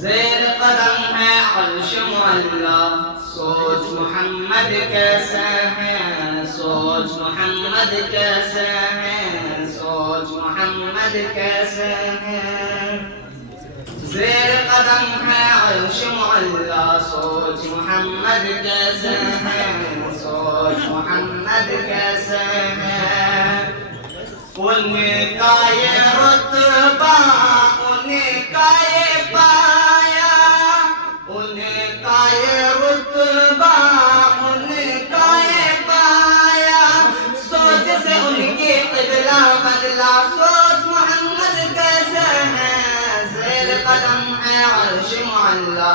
زیر قدم ہے عرش معلا، سوچ محمد کیسے ہے، سوچ محمد کیسے ہے، سوچ محمد کیسے ہے۔ زیر قدم ہے عرش معلا، سوچ محمد کیسے ہے، سوچ محمد کیسے ہے۔ ان کا یہ رتبہ، ان کا یہ پایا، ان کا یہ رتبہ، ان کا یہ پایا، سوچ سے ان کی قبلہ بدلا، سوچ محمد کیسے ہے۔ زیر قدم ہے عرش معلا،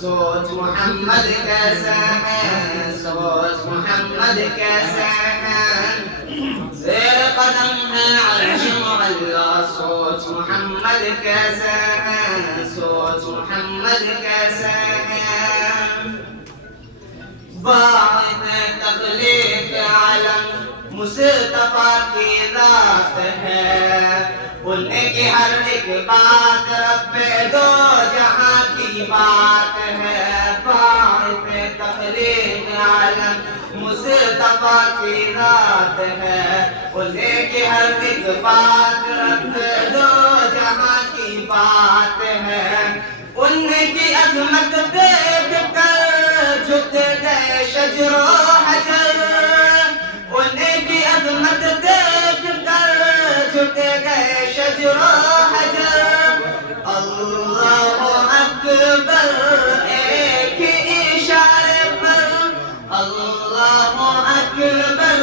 سوچ محمد کیسے ہے، سوچ محمد کیسے ہے۔ زیر قدم ہے عرش معلا، سوچ محمد کیسے ہے، سوچ محمد کیسے ہے۔ باعث تخلیق عالم مصطفیٰ کی ذات ہے، ان کی ہر ایک بات رب دو جہاں کی بات ہے۔ باعث تخلیق عالم مصطفیٰ کی ذات ہے، ان کی ہر ایک بات رب دو جہاں کی بات ہے۔ ان کی عظمت دیکھ کر جھک گئے شجر و حجر، ان کی عظمت دیکھ کر جھک گئے شجر و حجر۔ اللہ اکبر ایک اشارے پر، اللہ اکبر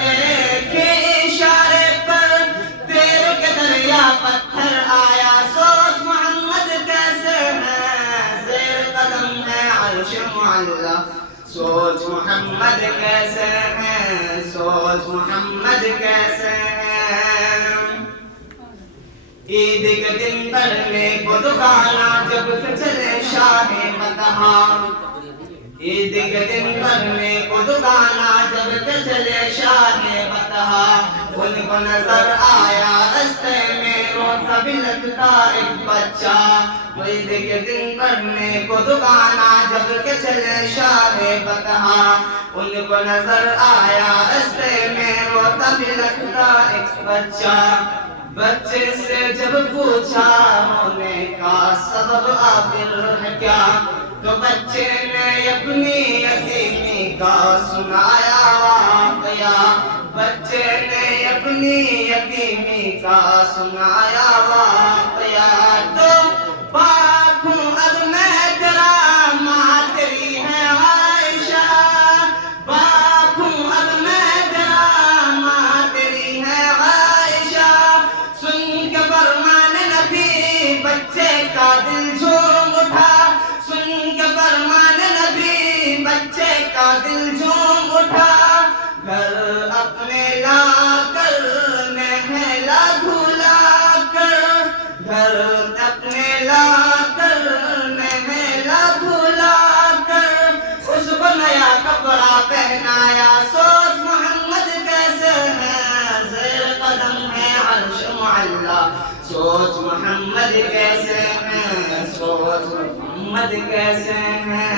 ایک اشارے پر، تیر کے دریا پتھر آیا، سوچ محمد کیسے ہے۔ زیر قدم ہے عرش معلا، سوچ محمد کیسے ہے، سوچ محمد کیسے ہے۔ عید کے دن بھرنے کو دکانا جب چلے شاہ مطہا، عید کے دن بھرنے کو دکانا جب چلے شاہ مطہا، ان کو نظر آیا رستے میں روتا بھی لگتا ایک بچہ۔ عید کے دن بھرنے کو دکانا جب چلے شاہ مطہا، ان کو نظر آیا رستے میں روتا بھی لگتا ایک بچہ۔ بچے سے جب پوچھا ہونے کا سبب آخر ہے کیا، تو بچے نے اپنی یتیمی کا سنایا واقعہ، بچے نے اپنی یتیمی کا سنایا واقعہ۔ تو پاک ہوں اب میں تیرا، ماں تیری ہے عائشہ، پاک ہوں اب میں تیرا، ماں تیری ہے عائشہ۔ سن کے فرمان نبی بچے کا دل جھوم اٹھا، سن کے فرمان نبی بچے کا دل جھوم اٹھا۔ گھر اپنے لا کر نہلا دھلا کر، گھر اپنے لا کر نہلا دھلا کر، اس کو نیا کپڑا پہنایا، سوچ محمد کیسے ہے۔ زیر قدم ہے عرش معلا، سوچ محمد کیسے ہے، سوچ محمد کیسے ہے۔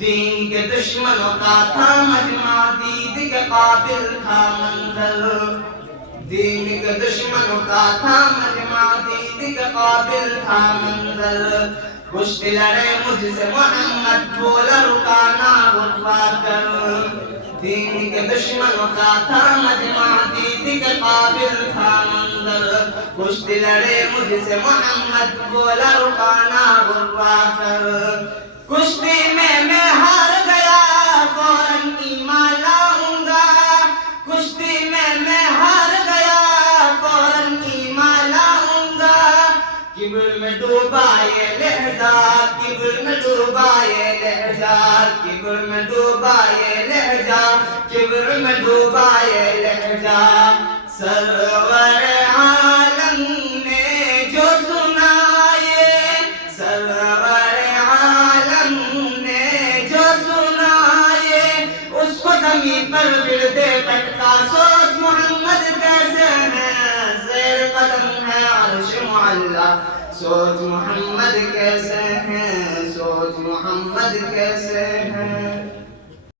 دین کے دشمنوں کا تھا مجمع، دید کے قابل تھا منظر، دین کے دشمنوں کا تھا مجمع، دید کے قابل تھا منظر۔ کشت لڑے مجھ سے محمد، بولا رکانا غربا کر، دین کے دشمنوں کا تھا مجمع، دید کے قابل تھا منظر۔ کشت لڑے مجھ سے محمد، بولا رکانا غربا کر۔ کشتی میں ہار گیا، فوراً ایمان لاؤں گا، کشتی میں ہار گیا، فوراً ایمان لاؤں گا۔ کبر میں ڈوبا یہ لہجہ، کبر میں ڈوبا یہ لہجہ، کبر میں ڈوبا یہ لہجہ، کبر میں ڈوبا یہ لہجہ۔ سرور عالم نے جو سنائے، سرور عالم نے جو سنائے، اس کو زمین پر گر دے پٹکا، سوچ محمد سوچ محمد کیسے ہیں، سوچ محمد کیسے ہیں۔